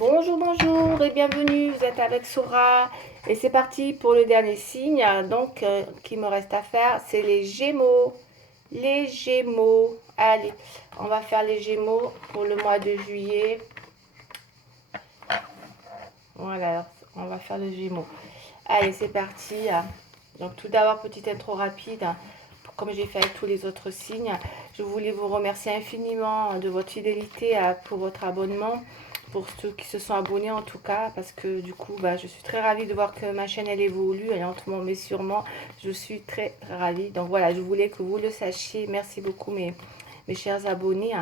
Bonjour, bonjour et bienvenue, vous êtes avec Sora et c'est parti pour le dernier signe donc qu'il me reste à faire, c'est les Gémeaux. Les Gémeaux, allez, on va faire les Gémeaux pour le mois de juillet. Voilà, on va faire les Gémeaux. Allez, c'est parti. Donc tout d'abord, petite intro rapide, comme j'ai fait avec tous les autres signes. Je voulais vous remercier infiniment de votre fidélité pour votre abonnement. Pour ceux qui se sont abonnés en tout cas, parce que du coup, je suis très ravie de voir que ma chaîne, elle évolue, elle est lentement mais sûrement. Je suis très ravie. Donc voilà, je voulais que vous le sachiez. Merci beaucoup mes chers abonnés.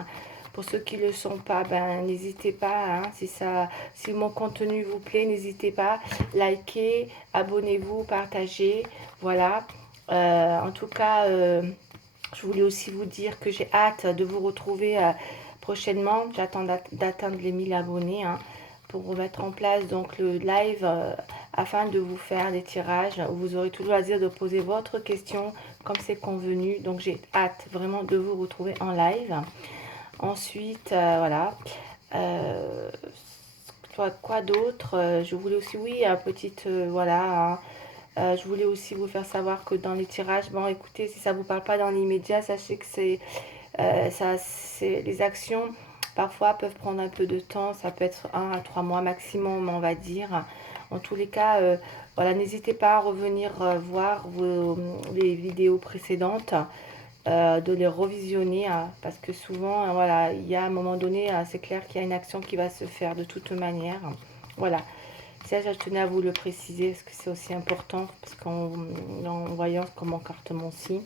Pour ceux qui ne le sont pas, n'hésitez pas. Si mon contenu vous plaît, n'hésitez pas. Likez, abonnez-vous, partagez. Voilà. En tout cas, je voulais aussi vous dire que j'ai hâte de vous retrouver prochainement. J'attends d'atteindre les 1000 abonnés pour remettre en place donc le live afin de vous faire des tirages où vous aurez toujours à dire de poser votre question comme c'est convenu. Donc j'ai hâte vraiment de vous retrouver en live. Ensuite, voilà. Euh, quoi d'autre? Je voulais aussi, oui, petite, voilà. Je voulais aussi vous faire savoir que dans les tirages, bon, écoutez, si ça vous parle pas dans l'immédiat, sachez que les actions parfois peuvent prendre un peu de temps. Ça peut être 1 à 3 mois maximum, on va dire. En tous les cas, voilà, n'hésitez pas à revenir voir les vidéos précédentes de les revisionner parce que souvent voilà, il y a un moment donné c'est clair qu'il y a une action qui va se faire de toute manière. Voilà, ça je tenais à vous le préciser parce que c'est aussi important, parce qu'en voyant comment carte mon signe,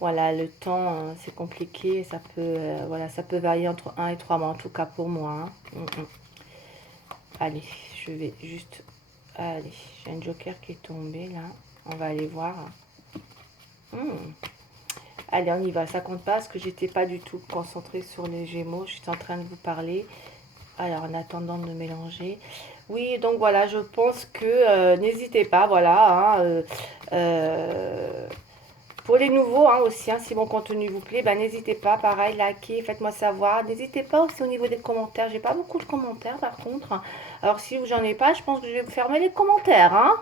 voilà, le temps c'est compliqué, ça peut voilà, ça peut varier entre 1 et 3 mois en tout cas pour moi. Allez, je vais juste, allez, j'ai un joker qui est tombé là, on va aller voir. Allez, on y va. Ça compte pas parce que j'étais pas du tout concentrée sur les Gémeaux. Je suis en train de vous parler. Alors, en attendant de mélanger. Oui, donc voilà, je pense que n'hésitez pas, voilà. Pour les nouveaux aussi, si mon contenu vous plaît, n'hésitez pas, pareil, likez, faites-moi savoir. N'hésitez pas aussi au niveau des commentaires. J'ai pas beaucoup de commentaires par contre. Alors si j'en ai pas, je pense que je vais vous fermer les commentaires, hein.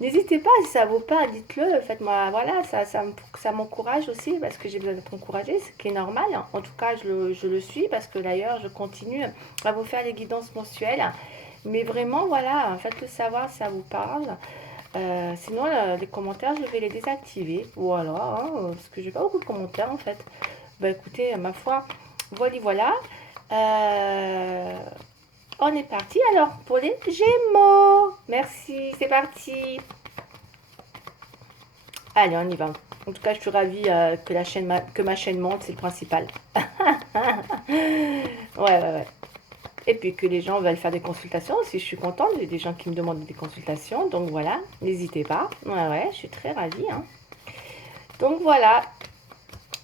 N'hésitez pas, si ça vaut pas, dites-le, faites-moi, voilà, ça m'encourage aussi, parce que j'ai besoin d'être encouragée, ce qui est normal. En tout cas, je le suis, parce que d'ailleurs, je continue à vous faire les guidances mensuelles. Mais vraiment, voilà, faites-le savoir si ça vous parle. Sinon, les commentaires, je vais les désactiver. Voilà, parce que j'ai pas beaucoup de commentaires, en fait. Écoutez, ma foi, voilà. Euh, on est parti alors pour les Gémeaux. Merci, c'est parti. Allez, on y va. En tout cas, je suis ravie que ma chaîne monte, c'est le principal. Ouais. Et puis que les gens veulent faire des consultations aussi, je suis contente. J'ai des gens qui me demandent des consultations, donc voilà, n'hésitez pas. Ouais, je suis très ravie. Donc voilà,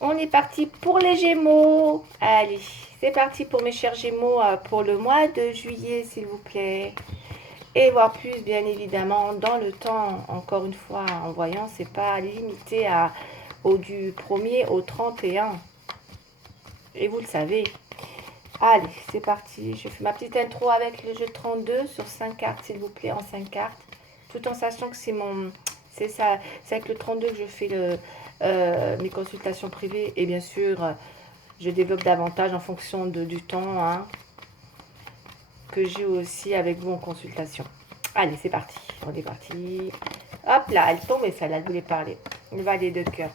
on est parti pour les Gémeaux. Allez, c'est parti pour mes chers Gémeaux pour le mois de juillet, s'il vous plaît. Et voir plus, bien évidemment, dans le temps, encore une fois, en voyant, c'est pas limité du 1er au 31. Et vous le savez. Allez, c'est parti. Je fais ma petite intro avec le jeu de 32 sur 5 cartes, s'il vous plaît, en 5 cartes. Tout en sachant que c'est ça, c'est avec le 32 que je fais mes consultations privées. Et bien sûr, je développe davantage en fonction du temps que j'ai aussi avec vous en consultation. Allez, c'est parti. On est parti. Hop là, elle tombe et celle-là, elle voulait parler. Le valet de cœur.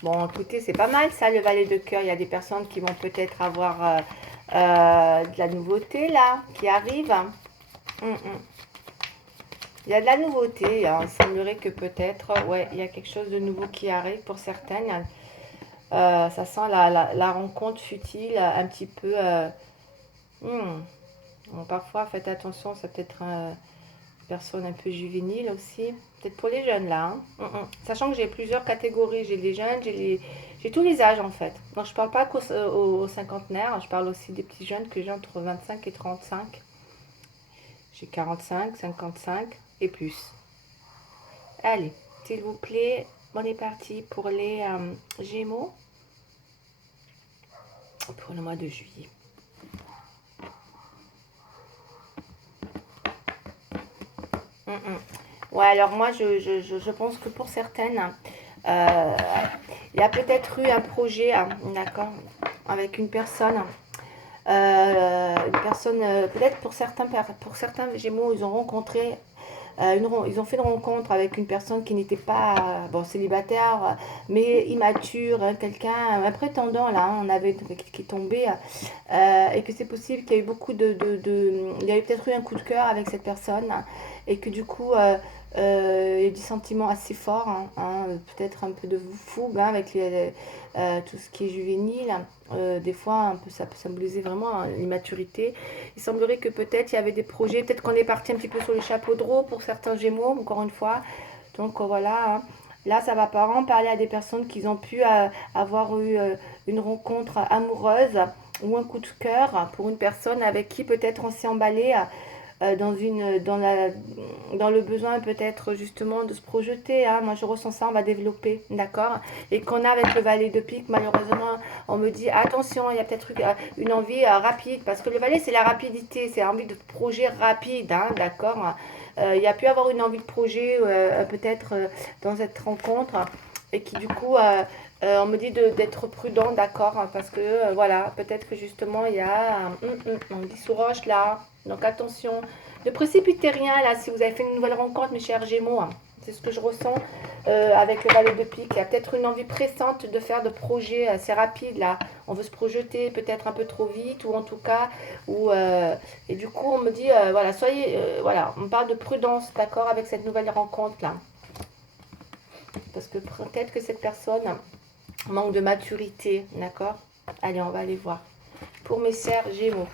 Bon, écoutez, c'est pas mal ça, le valet de cœur. Il y a des personnes qui vont peut-être avoir de la nouveauté là, qui arrive. Il y a de la nouveauté. Il semblerait que peut-être, ouais, il y a quelque chose de nouveau qui arrive pour certaines. Ça sent la rencontre futile, un petit peu. Bon, parfois, faites attention, ça peut être une personne un peu juvénile aussi. Peut-être pour les jeunes là. Sachant que j'ai plusieurs catégories. J'ai les jeunes, j'ai tous les âges en fait. Donc je parle pas qu'aux cinquantenaires, je parle aussi des petits jeunes que j'ai entre 25 et 35. J'ai 45, 55 et plus. Allez, s'il vous plaît, on est parti pour les Gémeaux pour le mois de juillet. Mm, mm. Ouais, alors moi, je pense que pour certaines, euh, il y a peut-être eu un projet, hein, d'accord, avec une personne, peut-être pour certains Gémeaux, ils ont rencontré ils ont fait une rencontre avec une personne qui n'était pas bon, célibataire, mais immature, hein, quelqu'un, un prétendant là, on avait qui est tombé, et que c'est possible qu'il y ait eu il y a eu peut-être eu un coup de cœur avec cette personne, et que du coup, il y a eu des sentiments assez forts, hein, hein, peut-être un peu de fougue, hein, avec tout ce qui est juvénile. Des fois, un peu, ça peut symboliser vraiment, hein, l'immaturité. Il semblerait que peut-être il y avait des projets, peut-être qu'on est parti un petit peu sur le chapeau de roue pour certains Gémeaux, encore une fois. Donc voilà, hein. Là, ça va pas vraiment parler à des personnes qui ont pu avoir eu une rencontre amoureuse ou un coup de cœur pour une personne avec qui peut-être on s'est emballé dans le besoin peut-être justement de se projeter, hein. Moi je ressens ça, on va développer, d'accord. Et qu'on a avec le valet de pique, malheureusement, on me dit attention, il y a peut-être une envie rapide, parce que le valet c'est la rapidité, c'est l'envie de projet rapide, hein, d'accord. Il y a pu avoir une envie de projet peut-être dans cette rencontre, et qui du coup on me dit d'être prudent, d'accord, hein, parce que voilà, peut-être que justement il y a on me dit sous roche là, donc attention, ne précipitez rien là si vous avez fait une nouvelle rencontre, mes chers Gémeaux, hein. C'est ce que je ressens avec le valet de pique. Il y a peut-être une envie pressante de faire de projets assez rapides là. On veut se projeter peut-être un peu trop vite, ou en tout cas, et du coup on me dit voilà, soyez, voilà, on parle de prudence, d'accord, avec cette nouvelle rencontre là, parce que peut-être que cette personne manque de maturité, d'accord. Allez, on va aller voir. Pour mes chers Gémeaux.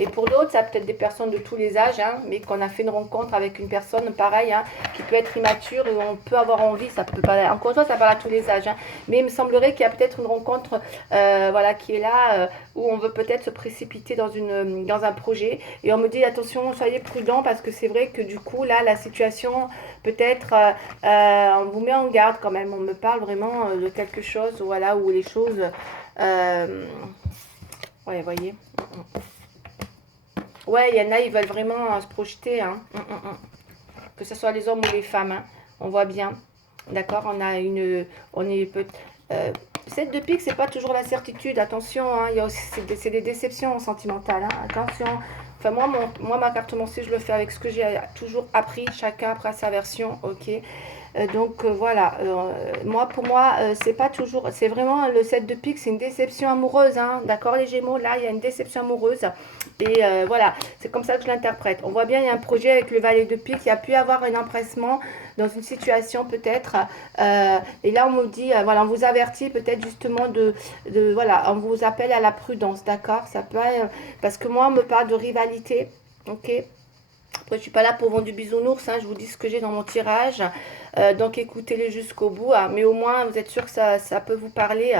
Et pour d'autres, ça peut être des personnes de tous les âges, hein, mais qu'on a fait une rencontre avec une personne, pareil, hein, qui peut être immature, et on peut avoir envie, ça peut pas, encore une fois, ça parle à tous les âges, hein, mais il me semblerait qu'il y a peut-être une rencontre voilà, qui est là, où on veut peut-être se précipiter dans un projet, et on me dit attention, soyez prudent, parce que c'est vrai que du coup, là, la situation, peut-être, on vous met en garde quand même, on me parle vraiment de quelque chose, voilà, où les choses... ouais, vous voyez. Ouais, il y en a, ils veulent vraiment se projeter, hein. Que ce soit les hommes ou les femmes, hein. On voit bien. D'accord, on est peut 7 de pique, c'est pas toujours la certitude. Attention, hein, il y a aussi, c'est des déceptions sentimentales, hein. Attention. Enfin, moi, ma carte mentale, je le fais avec ce que j'ai toujours appris, chacun après sa version, ok. Donc voilà, moi pour moi, c'est pas toujours, c'est vraiment le 7 de pique, c'est une déception amoureuse, hein, d'accord les Gémeaux, là il y a une déception amoureuse, et voilà, c'est comme ça que je l'interprète. On voit bien, il y a un projet avec le valet de pique, il y a pu avoir un empressement dans une situation peut-être, et là on me dit, voilà, on vous avertit peut-être justement voilà, on vous appelle à la prudence, d'accord, ça peut, parce que moi on me parle de rivalité, ok. Après, je suis pas là pour vendre du bisounours, hein, je vous dis ce que j'ai dans mon tirage. Donc écoutez-le jusqu'au bout, hein, mais au moins vous êtes sûr que ça peut vous parler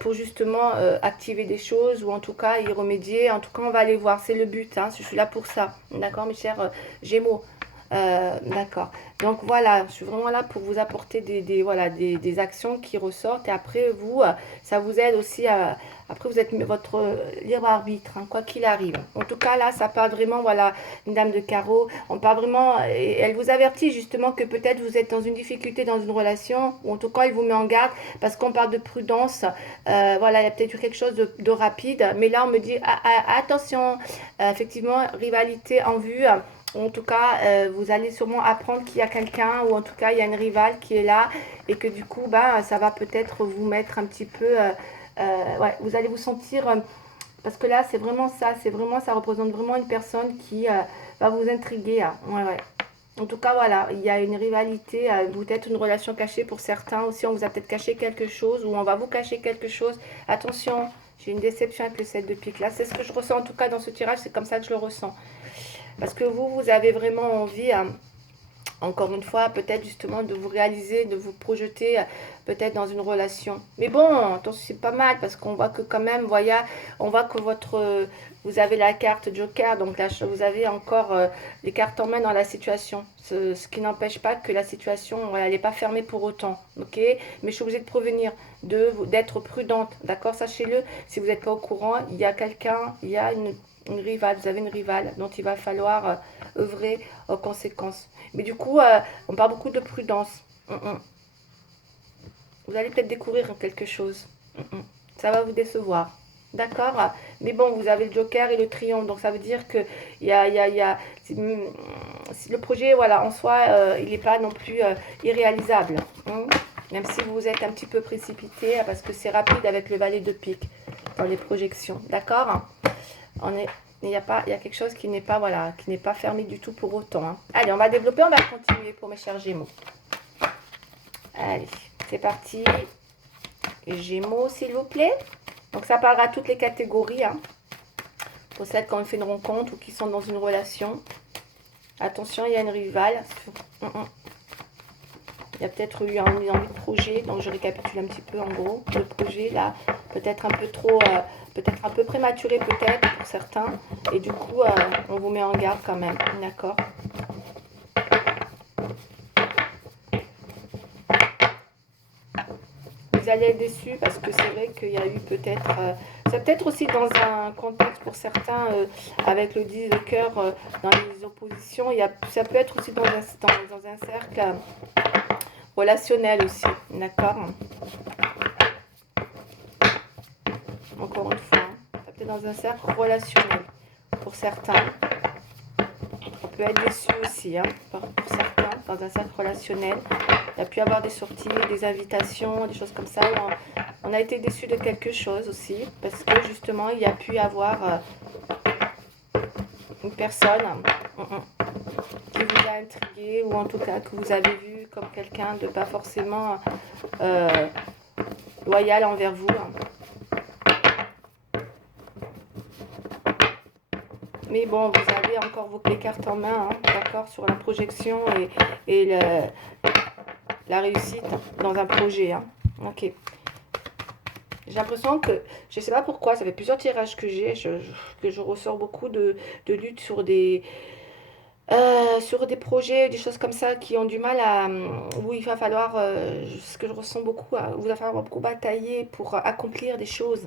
pour justement activer des choses, ou en tout cas y remédier. En tout cas, on va aller voir, c'est le but, hein, je suis là pour ça. D'accord, mes chers Gémeaux. D'accord. Donc voilà, je suis vraiment là pour vous apporter voilà, des actions qui ressortent, et après vous, ça vous aide aussi à... Après, vous êtes votre libre arbitre, hein, quoi qu'il arrive. En tout cas, là, ça parle vraiment, voilà, une dame de carreau. On parle vraiment, et elle vous avertit justement que peut-être vous êtes dans une difficulté dans une relation, ou en tout cas, elle vous met en garde, parce qu'on parle de prudence. Voilà, il y a peut-être eu quelque chose de rapide, mais là, on me dit, attention, effectivement, rivalité en vue. En tout cas, vous allez sûrement apprendre qu'il y a quelqu'un, ou en tout cas, il y a une rivale qui est là, et que du coup, bah, ça va peut-être vous mettre un petit peu... ouais, vous allez vous sentir... parce que là, c'est vraiment, ça représente vraiment une personne qui va vous intriguer, hein. Ouais, ouais. En tout cas, voilà, il y a une rivalité, peut-être une relation cachée pour certains aussi. On vous a peut-être caché quelque chose, ou on va vous cacher quelque chose. Attention, j'ai une déception avec le 7 de pique. Là, c'est ce que je ressens en tout cas dans ce tirage, c'est comme ça que je le ressens. Parce que vous avez vraiment envie, hein, encore une fois, peut-être justement de vous réaliser, de vous projeter peut-être dans une relation. Mais bon, attention, c'est pas mal, parce qu'on voit que quand même, voyez, on voit que vous avez la carte Joker, donc là, vous avez encore les cartes en main dans la situation. Ce qui n'empêche pas que la situation, voilà, elle n'est pas fermée pour autant, ok? Mais je suis obligée de prévenir, d'être prudente, d'accord? Sachez-le, si vous n'êtes pas au courant, il y a quelqu'un, il y a une rivale, vous avez une rivale dont il va falloir œuvrer aux conséquences. Mais du coup, on parle beaucoup de prudence. Vous allez peut-être découvrir quelque chose. Ça va vous décevoir. D'accord. Mais bon, vous avez le Joker et le Triomphe. Donc ça veut dire que le projet, voilà, en soi, il n'est pas non plus irréalisable. Même si vous êtes un petit peu précipité, parce que c'est rapide avec le valet de pique dans les projections. D'accord. Il y a quelque chose qui n'est pas, voilà, qui n'est pas fermé du tout pour autant. Hein. Allez, on va développer, on va continuer pour mes chers Gémeaux. Allez, c'est parti. Gémeaux, s'il vous plaît. Donc, ça parlera à toutes les catégories. Hein, pour celles qui ont fait une rencontre ou qui sont dans une relation. Attention, il y a une rivale. Il y a peut-être eu envie de projet. Donc, je récapitule un petit peu en gros. Le projet, là, peut-être un peu trop... peut-être un peu prématuré, peut-être, pour certains. Et du coup, on vous met en garde quand même. D'accord ? Vous allez être déçus parce que c'est vrai qu'il y a eu peut-être... c'est peut-être aussi dans un contexte pour certains, avec le 10 de cœur dans les oppositions. Ça peut être aussi dans un cercle relationnel aussi. D'accord ? Encore une fois, ça peut être dans un cercle relationnel pour certains. On peut être déçu aussi, hein, pour certains, dans un cercle relationnel. Il y a pu y avoir des sorties, des invitations, des choses comme ça. On a été déçu de quelque chose aussi, parce que justement, il y a pu y avoir une personne qui vous a intrigué, ou en tout cas que vous avez vu comme quelqu'un de pas forcément loyal envers vous. Mais bon, vous avez encore les cartes en main, hein, d'accord, sur la projection et la réussite dans un projet. Hein. Ok. J'ai l'impression que, je ne sais pas pourquoi, ça fait plusieurs tirages que j'ai, que je ressors beaucoup de lutte sur des projets, des choses comme ça qui ont du mal à... où il va falloir, ce que je ressens beaucoup, où il va falloir beaucoup batailler pour accomplir des choses.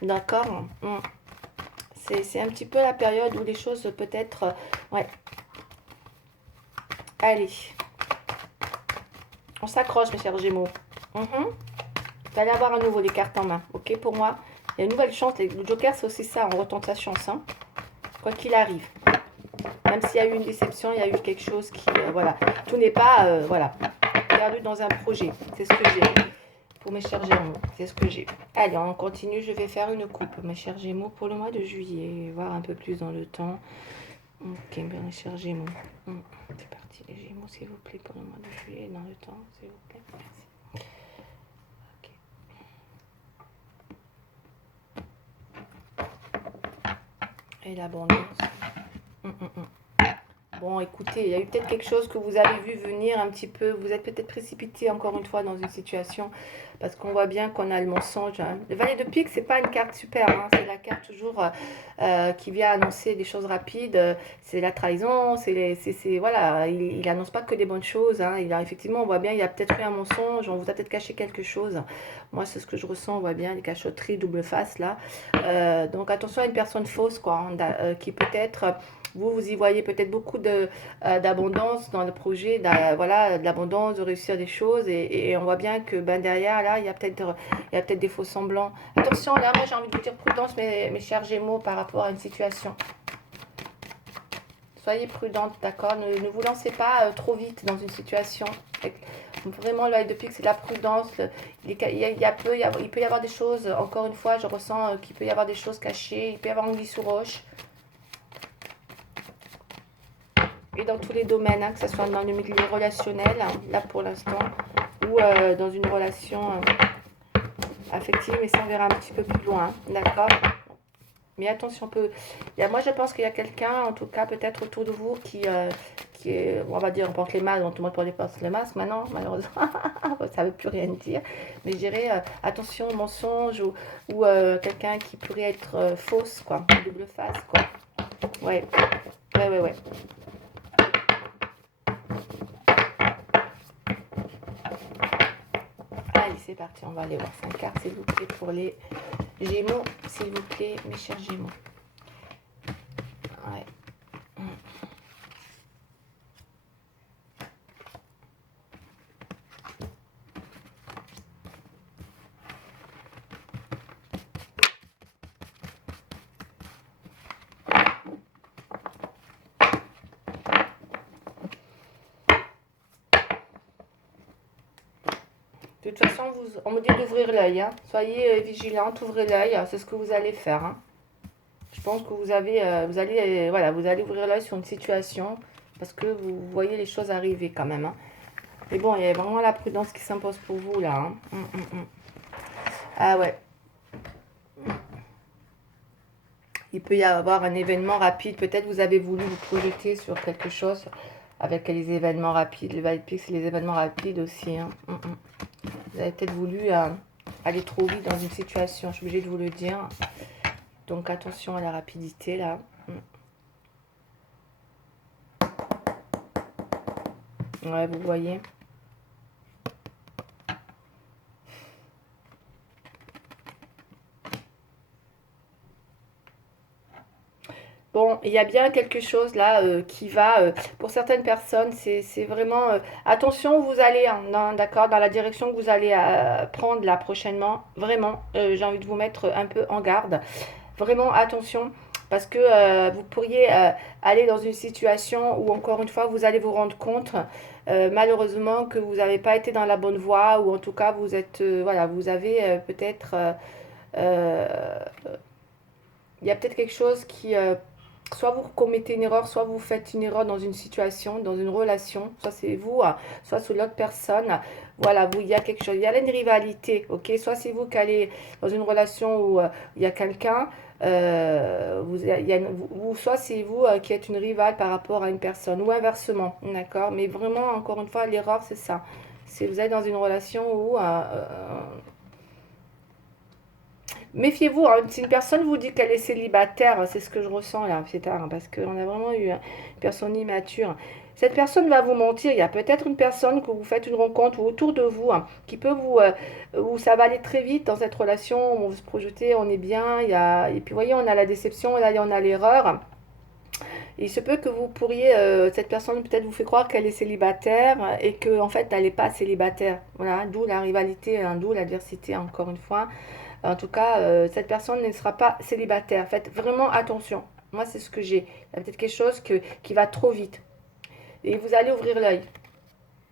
D'accord. C'est un petit peu la période où les choses peut-être... ouais. Allez. On s'accroche, mes chers Gémeaux. Vous allez avoir à nouveau les cartes en main. Ok, pour moi, il y a une nouvelle chance. Le Joker, c'est aussi ça, on retente sa chance. Hein. Quoi qu'il arrive. Même s'il y a eu une déception, il y a eu quelque chose qui... voilà. Tout n'est pas... voilà. Perdu dans un projet. C'est ce que j'ai. Pour mes chers Gémeaux, c'est ce que j'ai. Allez, on continue. Je vais faire une coupe, mes chers Gémeaux, pour le mois de juillet. Voir un peu plus dans le temps. Ok, mes chers Gémeaux. C'est parti, les Gémeaux, s'il vous plaît, pour le mois de juillet, dans le temps, s'il vous plaît. Merci. Ok. Et l'abondance. Bon, écoutez, il y a eu peut-être quelque chose que vous avez vu venir un petit peu. Vous êtes peut-être précipité encore une fois dans une situation parce qu'on voit bien qu'on a le mensonge. Hein. Le valet de pique, c'est pas une carte super. Hein. C'est la carte toujours qui vient annoncer des choses rapides. C'est la trahison. Voilà, il annonce pas que des bonnes choses. Hein. Effectivement, on voit bien, il y a peut-être eu un mensonge. On vous a peut-être caché quelque chose. Moi, c'est ce que je ressens. On voit bien les cachotteries double face là. Donc attention à une personne fausse, quoi, qui peut-être... Vous y voyez peut-être beaucoup d'abondance dans le projet, voilà, de l'abondance, de réussir des choses. Et on voit bien que derrière, là, il y a peut-être des faux semblants. Attention, là, moi, j'ai envie de vous dire prudence, mes chers Gémeaux, par rapport à une situation. Soyez prudente, d'accord? Ne vous lancez pas trop vite dans une situation. Vraiment, l'œil de pique, c'est la prudence. Il peut y avoir des choses, encore une fois, je ressens qu'il peut y avoir des choses cachées. Il peut y avoir anguille sous roche. Et dans tous les domaines, hein, que ce soit dans le milieu relationnel, hein, là pour l'instant, ou dans une relation affective, mais ça on verra un petit peu plus loin, hein, d'accord? Mais attention, moi je pense qu'il y a quelqu'un, en tout cas peut-être autour de vous, qui qui est, on va dire, on porte les masques, donc tout le monde porte les masques maintenant, malheureusement, ça ne veut plus rien dire. Mais je dirais, attention au mensonge ou quelqu'un qui pourrait être fausse, quoi, double face, quoi. Ouais, ouais. Allez, c'est parti, on va aller voir 5 cartes, s'il vous plaît, pour les Gémeaux, s'il vous plaît, mes chers Gémeaux. Ouais. De toute façon, on me dit d'ouvrir l'œil. Hein. Soyez vigilants, ouvrez l'œil. C'est ce que vous allez faire. Hein. Je pense que vous allez ouvrir l'œil sur une situation parce que vous voyez les choses arriver quand même. Hein. Mais bon, il y a vraiment la prudence qui s'impose pour vous là. Hein. Ah ouais. Il peut y avoir un événement rapide. Peut-être vous avez voulu vous projeter sur quelque chose avec les événements rapides. Le Valpix, c'est les événements rapides aussi. Hein. Vous avez peut-être voulu aller trop vite dans une situation. Je suis obligée de vous le dire. Donc attention à la rapidité là. Ouais, vous voyez. Bon, il y a bien quelque chose là qui va, pour certaines personnes, c'est vraiment, attention où vous allez, hein, d'accord, dans la direction que vous allez prendre là prochainement, vraiment, j'ai envie de vous mettre un peu en garde, vraiment attention, parce que vous pourriez aller dans une situation où encore une fois, vous allez vous rendre compte, malheureusement, que vous n'avez pas été dans la bonne voie, ou en tout cas, vous êtes, voilà, vous avez peut-être, euh, il y a peut-être quelque chose qui soit vous commettez une erreur, soit vous faites une erreur dans une situation, dans une relation, soit c'est vous, soit c'est l'autre personne. Voilà, il y a quelque chose, il y a une rivalité, ok? Soit c'est vous qui allez dans une relation où il y a quelqu'un, ou soit c'est vous qui êtes une rivale par rapport à une personne, ou inversement, d'accord? Mais vraiment, encore une fois, l'erreur, c'est ça. C'est vous êtes dans une relation où méfiez-vous, hein, si une personne vous dit qu'elle est célibataire, c'est ce que je ressens là, c'est tard, parce qu'on a vraiment eu une personne immature. Cette personne va vous mentir. Il y a peut-être une personne que vous faites une rencontre ou autour de vous qui peut vous, où ça va aller très vite dans cette relation, on va se projeter, on est bien, et puis vous voyez, on a la déception, là on a l'erreur. Il se peut que vous pourriez, cette personne peut-être vous fait croire qu'elle est célibataire et que en fait elle n'est pas célibataire. Voilà, d'où la rivalité, hein, d'où l'adversité encore une fois. En tout cas, cette personne ne sera pas célibataire. Faites vraiment attention. Moi, c'est ce que j'ai. Il y a peut-être quelque chose qui va trop vite. Et vous allez ouvrir l'œil.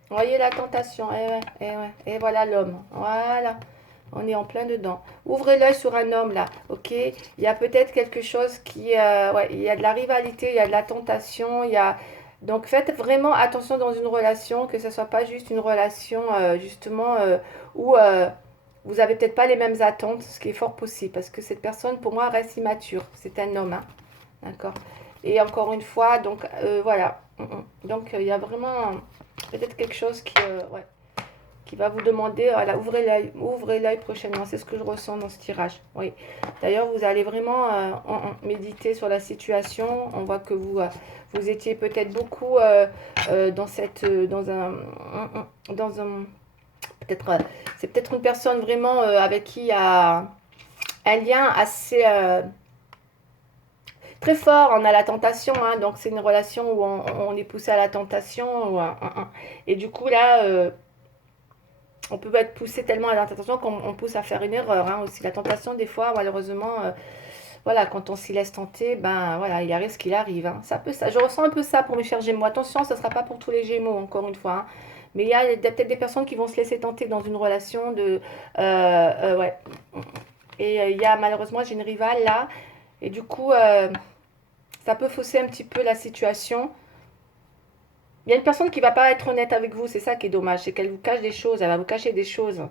Voyez la tentation. Et voilà l'homme. Voilà. On est en plein dedans. Ouvrez l'œil sur un homme là. Ok. Il y a peut-être quelque chose qui. Ouais, il y a de la rivalité, il y a de la tentation. Donc faites vraiment attention dans une relation, que ce ne soit pas juste une relation justement où vous avez peut-être pas les mêmes attentes, ce qui est fort possible, parce que cette personne, pour moi, reste immature. C'est un homme, hein. D'accord. Et encore une fois, donc voilà. Donc il y a vraiment peut-être quelque chose ouais, qui va vous demander, voilà, ouvrez l'œil prochainement. C'est ce que je ressens dans ce tirage. Oui. D'ailleurs, vous allez vraiment méditer sur la situation. On voit que vous étiez peut-être beaucoup dans un peut-être, c'est peut-être une personne vraiment avec qui il y a un lien assez très fort. On a la tentation, hein, donc c'est une relation où on est poussé à la tentation. Et du coup, là, on peut être poussé tellement à la tentation qu'on pousse à faire une erreur. Hein, aussi, la tentation, des fois, malheureusement, voilà, quand on s'y laisse tenter, ben voilà, il arrive ce qu'il arrive. Hein. Ça. Je ressens un peu ça pour mes chers Gémeaux. Attention, ce ne sera pas pour tous les Gémeaux, encore une fois. Hein. Mais il y a peut-être des personnes qui vont se laisser tenter dans une relation de... ouais. Et il y a malheureusement, j'ai une rivale là. Et du coup, ça peut fausser un petit peu la situation. Il y a une personne qui va pas être honnête avec vous. C'est ça qui est dommage. C'est qu'elle vous cache des choses. Elle va vous cacher des choses.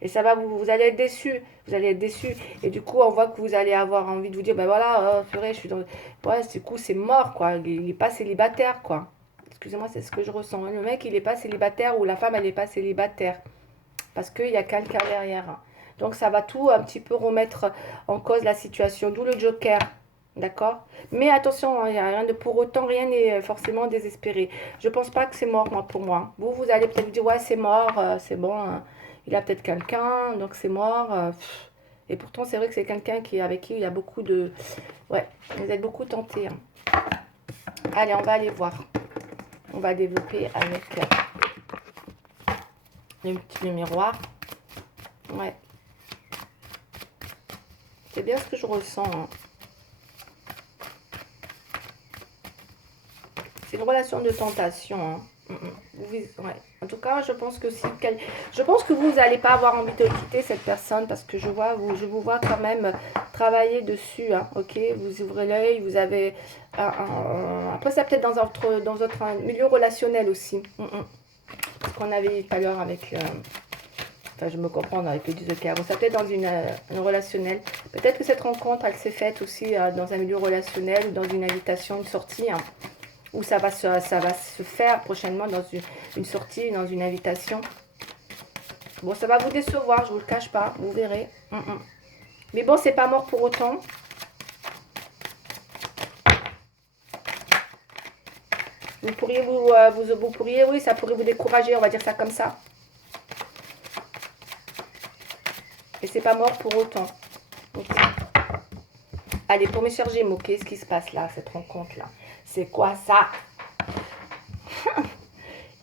Et ça va vous allez être déçu. Vous allez être déçu. Et du coup, on voit que vous allez avoir envie de vous dire, ben voilà, purée, je suis dans... Ouais, du coup, c'est mort, quoi. Il n'est pas célibataire, quoi. Excusez-moi, c'est ce que je ressens. Le mec, il n'est pas célibataire ou la femme, elle n'est pas célibataire. Parce qu'il y a quelqu'un derrière. Donc, ça va tout un petit peu remettre en cause la situation. D'où le joker. D'accord? Mais attention, il n'y a rien de pour autant, rien n'est forcément désespéré. Je pense pas que c'est mort, moi, pour moi. Vous allez peut-être vous dire, ouais, c'est mort, c'est bon. Il a peut-être quelqu'un, donc c'est mort. Et pourtant, c'est vrai que c'est quelqu'un avec qui il y a beaucoup de... Ouais, vous êtes beaucoup tenté. Allez, on va aller voir. On va développer avec le miroir. Ouais. C'est bien ce que je ressens. C'est une relation de tentation. Ouais. En tout cas, je pense que vous n'allez pas avoir envie de quitter cette personne parce que je vous vois quand même travailler dessus. Ok, vous ouvrez l'œil, vous avez après c'est peut-être dans votre milieu relationnel aussi. Ce qu'on avait tout à l'heure avec enfin, je me comprends avec le 10 de carreau. Ça peut être dans une relationnelle. Peut-être que cette rencontre, elle s'est faite aussi dans un milieu relationnel ou dans une invitation, une sortie. Ou ça va se faire prochainement dans une sortie, dans une invitation. Bon, ça va vous décevoir, je ne vous le cache pas, vous verrez. Mais bon, c'est pas mort pour autant. Vous pourriez, oui, ça pourrait vous décourager, on va dire ça comme ça. Et c'est pas mort pour autant. Okay. Allez, pour mes chers Gémeaux, qu'est-ce qui se passe là, cette rencontre-là? C'est quoi ça?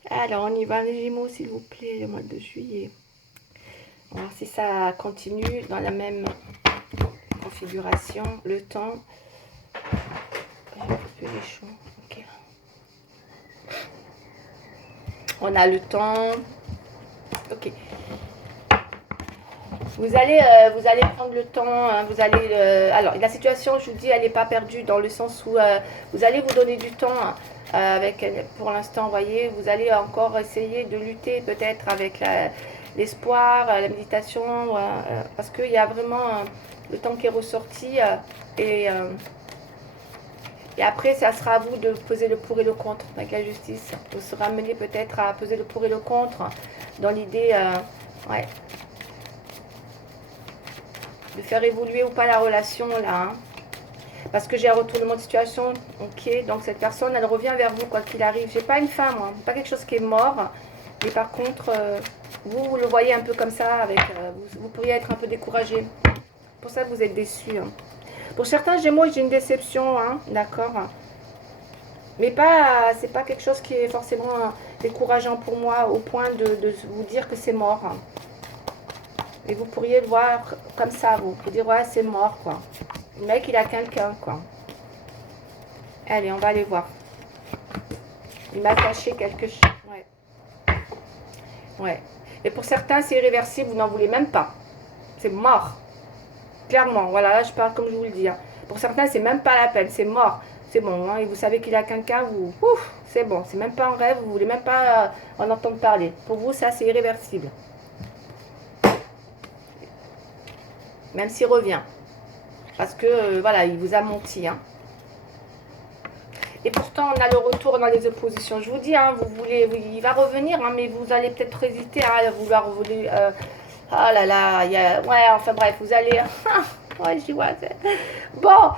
Alors, on y va les Gémeaux, s'il vous plaît, le mois de juillet. On va voir si ça continue dans la même configuration. Le temps. Les choux. Okay. On a le temps. Ok. Vous allez prendre le temps, vous allez... alors, la situation, je vous dis, elle n'est pas perdue dans le sens où vous allez vous donner du temps pour l'instant, vous voyez, vous allez encore essayer de lutter peut-être avec l'espoir, la méditation, parce qu'il y a vraiment le temps qui est ressorti et après, ça sera à vous de peser le pour et le contre avec la justice. Vous serez amené peut-être à peser le pour et le contre dans l'idée... ouais. De faire évoluer ou pas la relation là. Parce que j'ai un retournement de situation. Ok, donc cette personne, elle revient vers vous quoi qu'il arrive. J'ai pas une fin, moi. Pas quelque chose qui est mort. Mais par contre, vous le voyez un peu comme ça. Avec, vous pourriez être un peu découragé. Pour ça, vous êtes déçu. Pour certains Gémeaux, j'ai une déception. D'accord. Mais pas, c'est pas quelque chose qui est forcément décourageant pour moi au point de vous dire que c'est mort. Et vous pourriez le voir comme ça, vous pouvez dire, ouais, c'est mort, quoi. Le mec, il a quelqu'un, quoi. Allez, on va aller voir. Il m'a caché quelque chose. Ouais. Ouais. Et pour certains, c'est irréversible, vous n'en voulez même pas. C'est mort. Clairement, voilà, là, je parle comme je vous le dis. Pour certains, c'est même pas la peine, c'est mort. C'est bon, et vous savez qu'il a quelqu'un, ouf, c'est bon. C'est même pas un rêve, vous voulez même pas en entendre parler. Pour vous, ça, c'est irréversible. Même s'il revient. Parce que, voilà, il vous a menti. Et pourtant, on a le retour dans les oppositions. Je vous dis, il va revenir, mais vous allez peut-être hésiter à vouloir revenir. Oh là là, ouais, enfin bref, vous allez... ouais, je dis, ouais, bon,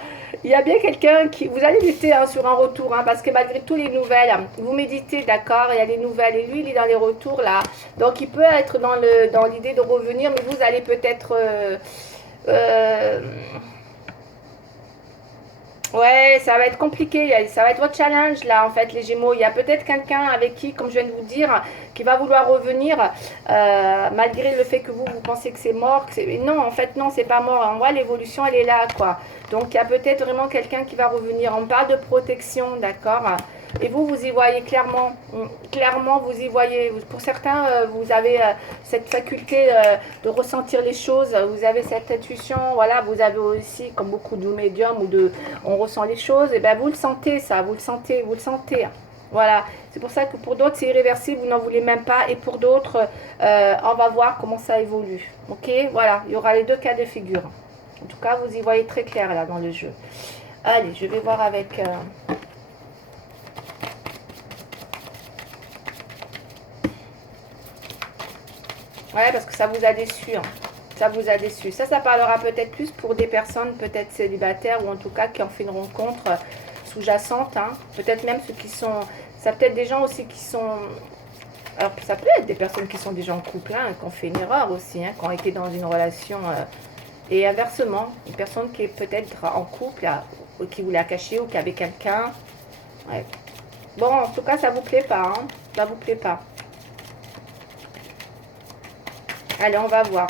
il y a bien quelqu'un qui... Vous allez lutter sur un retour, parce que malgré toutes les nouvelles, vous méditez, d'accord, il y a les nouvelles, et lui, il est dans les retours, là. Donc, il peut être dans l'idée de revenir, mais vous allez peut-être... ouais, ça va être compliqué, ça va être votre challenge là en fait les Gémeaux. Il y a peut-être quelqu'un avec qui, comme je viens de vous dire, qui va vouloir revenir malgré le fait que vous pensez que c'est mort. Non, en fait non, c'est pas mort. En vrai, l'évolution elle est là quoi. Donc il y a peut-être vraiment quelqu'un qui va revenir. On parle de protection, d'accord. Et vous y voyez clairement. Clairement, vous y voyez. Pour certains, vous avez cette faculté de ressentir les choses. Vous avez cette intuition. Voilà, vous avez aussi, comme beaucoup de médiums, on ressent les choses. Et bien, vous le sentez, ça. Vous le sentez. Voilà. C'est pour ça que pour d'autres, c'est irréversible. Vous n'en voulez même pas. Et pour d'autres, on va voir comment ça évolue. Ok. Voilà. Il y aura les deux cas de figure. En tout cas, vous y voyez très clair là dans le jeu. Allez, je vais voir avec... Ouais, parce que ça vous a déçu. Hein. Ça vous a déçu. Ça parlera peut-être plus pour des personnes peut-être célibataires ou en tout cas qui ont fait une rencontre sous-jacente. Hein. Peut-être même ceux qui sont... Ça peut être des gens aussi qui sont... Alors, ça peut être des personnes qui sont déjà en couple, hein, qui ont fait une erreur aussi, hein, qui ont été dans une relation... et inversement, une personne qui est peut-être en couple, ou qui vous l'a caché ou qui avait quelqu'un. Ouais. Bon, en tout cas, ça vous plaît pas. Hein. Ça vous plaît pas. Allez, on va voir.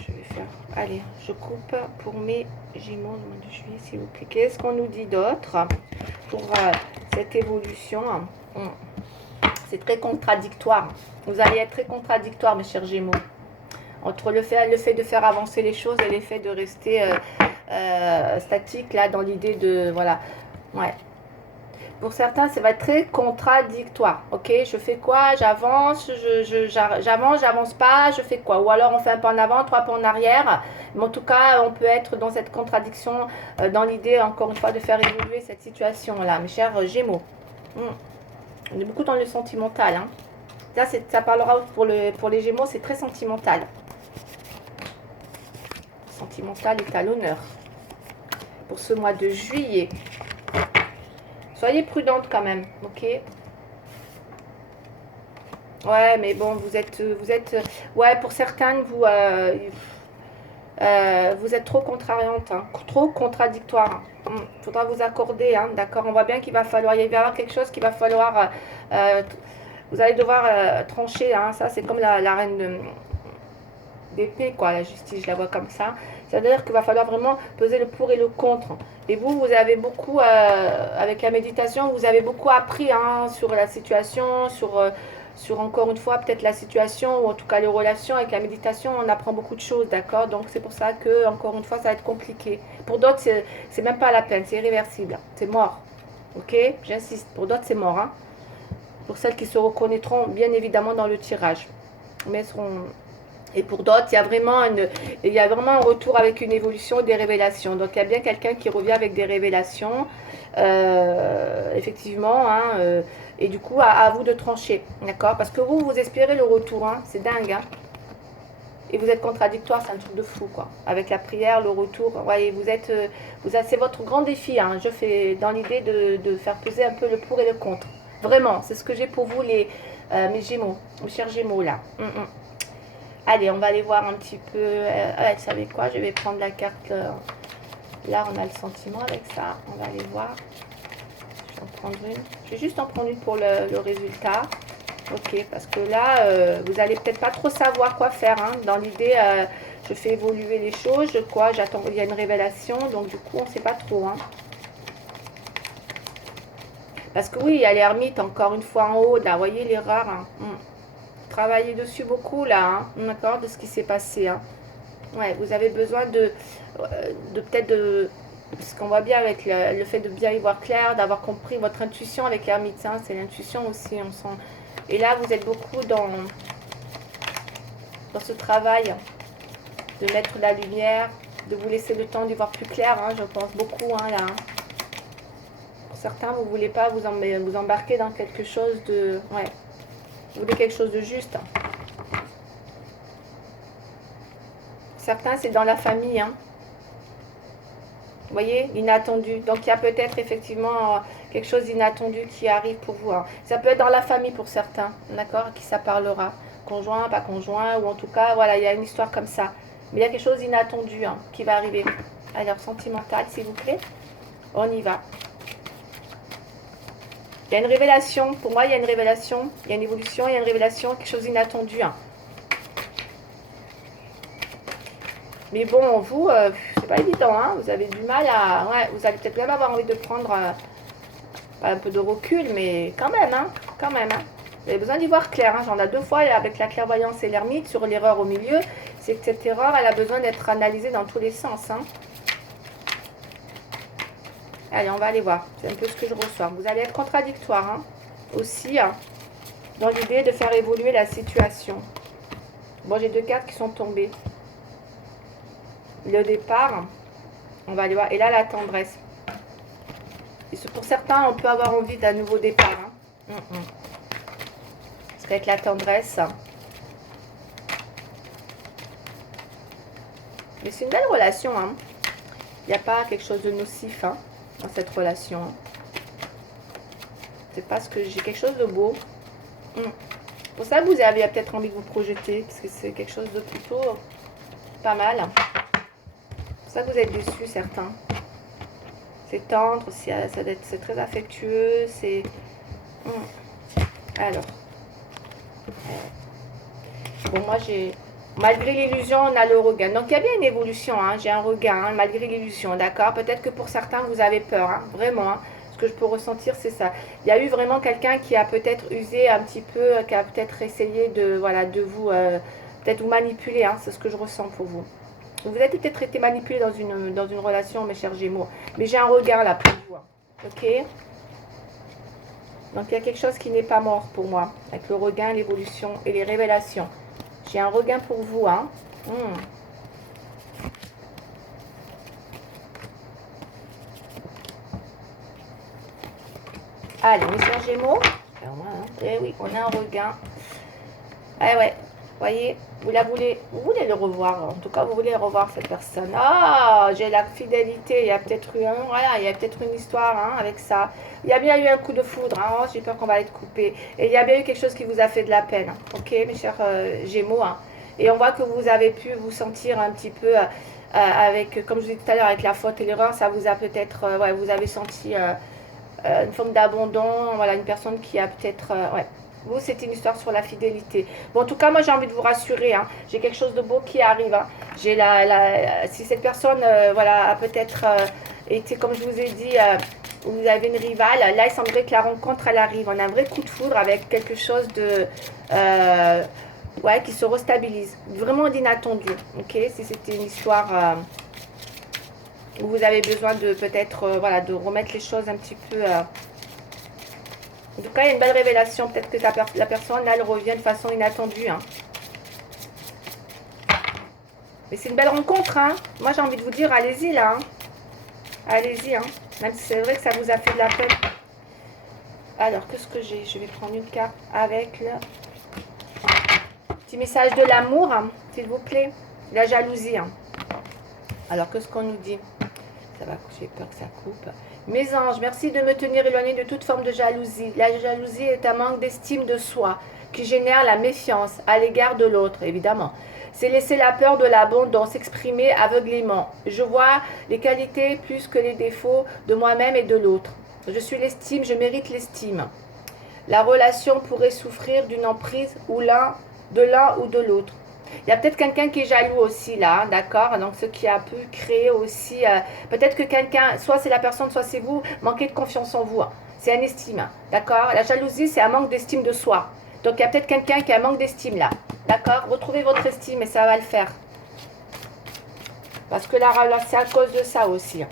Je vais faire... Allez, je coupe pour mes Gémeaux du mois de juillet, s'il vous plaît. Qu'est-ce qu'on nous dit d'autre pour cette évolution? C'est très contradictoire. Vous allez être très contradictoire, mes chers Gémeaux. Entre le fait de faire avancer les choses et l'effet de rester statique, là, dans l'idée de... Voilà. Ouais. Pour certains, ça va être très contradictoire. Ok, je fais quoi? J'avance, j'avance pas, je fais quoi? Ou alors on fait un pas en avant, trois pas en arrière. Mais en tout cas, on peut être dans cette contradiction, dans l'idée, encore une fois, de faire évoluer cette situation-là, mes chers Gémeaux. On est beaucoup dans le sentimental. Hein. Ça parlera pour les Gémeaux, c'est très sentimental. Sentimental est à l'honneur. Pour ce mois de juillet. Soyez prudente quand même, ok? Ouais, mais bon, vous êtes, ouais, pour certaines, vous êtes trop contrariante, hein, trop contradictoire. Faudra vous accorder, hein, d'accord? On voit bien qu'il va falloir, il va y avoir quelque chose qu'il va falloir, vous allez devoir trancher, hein, ça c'est comme la reine d'épée, quoi, la justice, je la vois comme ça. C'est-à-dire qu'il va falloir vraiment peser le pour et le contre. Et vous avez beaucoup, avec la méditation, vous avez beaucoup appris hein, sur la situation, sur encore une fois peut-être la situation, ou en tout cas les relations. Avec la méditation, on apprend beaucoup de choses, d'accord? Donc c'est pour ça que, encore une fois, ça va être compliqué. Pour d'autres, c'est même pas la peine, c'est irréversible, c'est mort. Ok? J'insiste, pour d'autres, c'est mort. Hein? Pour celles qui se reconnaîtront, bien évidemment, dans le tirage. Mais seront... Et pour d'autres, il y a vraiment un retour avec une évolution des révélations. Donc, il y a bien quelqu'un qui revient avec des révélations, effectivement. Hein, et du coup, à vous de trancher, d'accord? Parce que vous espérez le retour, hein, c'est dingue. Hein, et vous êtes contradictoire, c'est un truc de fou, quoi. Avec la prière, le retour, voyez, c'est votre grand défi. Hein, je fais dans l'idée de faire peser un peu le pour et le contre. Vraiment, c'est ce que j'ai pour vous, mes Gémeaux, mes chers Gémeaux, là. Allez, on va aller voir un petit peu. Vous savez quoi? Je vais prendre la carte. Là, on a le sentiment avec ça. On va aller voir. Je vais en prendre une. Je vais juste en prendre une pour le résultat. Ok, parce que là, vous allez peut-être pas trop savoir quoi faire. Hein. Dans l'idée, je fais évoluer les choses. J'attends. Il y a une révélation. Donc, du coup, on ne sait pas trop. Hein. Parce que oui, il y a l'ermite encore une fois en haut. Là, vous voyez l'erreur. Hein. Travailler dessus beaucoup là, hein, d'accord, de ce qui s'est passé. Hein. Ouais, vous avez besoin de peut-être de... Parce qu'on voit bien avec le fait de bien y voir clair, d'avoir compris votre intuition avec l'ermite. Hein, c'est l'intuition aussi, on sent. Et là, vous êtes beaucoup dans ce travail de mettre la lumière, de vous laisser le temps d'y voir plus clair, hein, je pense beaucoup, hein, là. Hein. Pour certains, vous ne voulez pas vous embarquer dans quelque chose de... Ouais. Vous voulez quelque chose de juste. Certains, c'est dans la famille. Hein. Vous voyez, inattendu. Donc, il y a peut-être effectivement quelque chose d'inattendu qui arrive pour vous. Hein. Ça peut être dans la famille pour certains, d'accord, à qui ça parlera. Conjoint, pas conjoint, ou en tout cas, voilà, il y a une histoire comme ça. Mais il y a quelque chose d'inattendu hein, qui va arriver. Alors, sentimental, s'il vous plaît. On y va. Il y a une révélation. Pour moi, il y a une révélation. Il y a une évolution, il y a une révélation, quelque chose d'inattendu. Hein. Mais bon, vous, c'est pas évident. Hein. Vous avez du mal à... Ouais, vous allez peut-être même avoir envie de prendre un peu de recul, mais quand même. Hein, quand même. Hein. Vous avez besoin d'y voir clair. Hein. J'en ai 2 fois avec la clairvoyance et l'ermite sur l'erreur au milieu. C'est que cette erreur, elle a besoin d'être analysée dans tous les sens. Hein. Allez, on va aller voir. C'est un peu ce que je reçois. Vous allez être contradictoire hein, aussi hein, dans l'idée de faire évoluer la situation. Bon, j'ai 2 cartes qui sont tombées. Le départ, on va aller voir. Et là, la tendresse. Pour certains, on peut avoir envie d'un nouveau départ. Hein. Parce qu'avec la tendresse... Mais c'est une belle relation. Hein. Il n'y a pas quelque chose de nocif hein, dans cette relation. C'est parce que j'ai quelque chose de beau. Pour ça, vous avez peut-être envie de vous projeter. Parce que c'est quelque chose de plutôt pas mal. C'est pour ça que vous êtes déçus, certains. C'est tendre, c'est très affectueux. C'est... Alors. Bon, moi, j'ai... Malgré l'illusion, on a le regain. Donc, il y a bien une évolution. Hein. J'ai un regain, hein, malgré l'illusion, d'accord? Peut-être que pour certains, vous avez peur, hein, vraiment. Hein. Ce que je peux ressentir, c'est ça. Il y a eu vraiment quelqu'un qui a peut-être usé un petit peu, qui a peut-être essayé de, voilà, de vous, peut-être vous manipuler. Hein. C'est ce que je ressens pour vous. Vous avez peut-être été manipulé dans une relation, mes chers Gémeaux. Mais j'ai un regain là pour vous. Hein. Ok? Donc, il y a quelque chose qui n'est pas mort pour moi. Avec le regain, l'évolution et les révélations. J'ai un regain pour vous, hein. Allez, mes chers Gémeaux. Eh oui, on a un regain. Eh ouais, voyez, vous voulez le revoir. En tout cas, vous voulez revoir cette personne. Ah, j'ai la fidélité. Il y a peut-être eu il y a peut-être une histoire hein, avec ça. Il y a bien eu un coup de foudre. Hein. Oh, j'ai peur qu'on va être coupé. Et il y a bien eu quelque chose qui vous a fait de la peine. Ok, mes chers Gémeaux. Hein. Et on voit que vous avez pu vous sentir un petit peu avec, comme je vous disais tout à l'heure, avec la faute et l'erreur, ça vous a peut-être, vous avez senti une forme d'abandon, voilà, une personne qui a peut-être, vous, c'était une histoire sur la fidélité. Bon, en tout cas, moi, j'ai envie de vous rassurer, hein, j'ai quelque chose de beau qui arrive, hein. J'ai si cette personne, voilà, a peut-être été, comme je vous ai dit, vous avez une rivale, là, il semblerait que la rencontre, elle arrive, on a un vrai coup de foudre avec quelque chose de... qui se restabilise. Vraiment d'inattendu. Ok, si c'était une histoire où vous avez besoin de peut-être de remettre les choses un petit peu. En tout cas, il y a une belle révélation. Peut-être que la personne là, elle revient de façon inattendue. Hein. Mais c'est une belle rencontre. Hein. Moi, j'ai envie de vous dire, allez-y là. Hein. Allez-y. Hein. Même si c'est vrai que ça vous a fait de la peine. Alors, qu'est-ce que j'ai? Je vais prendre une carte avec le... Petit message de l'amour, hein, s'il vous plaît. La jalousie. Hein. Alors, qu'est-ce qu'on nous dit? Ça va, j'ai peur que ça coupe. Mes anges, merci de me tenir éloigné de toute forme de jalousie. La jalousie est un manque d'estime de soi qui génère la méfiance à l'égard de l'autre, évidemment. C'est laisser la peur de l'abondance s'exprimer aveuglément. Je vois les qualités plus que les défauts de moi-même et de l'autre. Je suis l'estime, je mérite l'estime. La relation pourrait souffrir d'une emprise ou de l'un ou de l'autre. Il y a peut-être quelqu'un qui est jaloux aussi là, d'accord? Donc ce qui a pu créer aussi, peut-être que quelqu'un, soit c'est la personne, soit c'est vous, manquez de confiance en vous. Hein. C'est un estime, d'accord? La jalousie, c'est un manque d'estime de soi. Donc il y a peut-être quelqu'un qui a un manque d'estime là, d'accord? Retrouvez votre estime et ça va le faire. Parce que là, c'est à cause de ça aussi. Hein.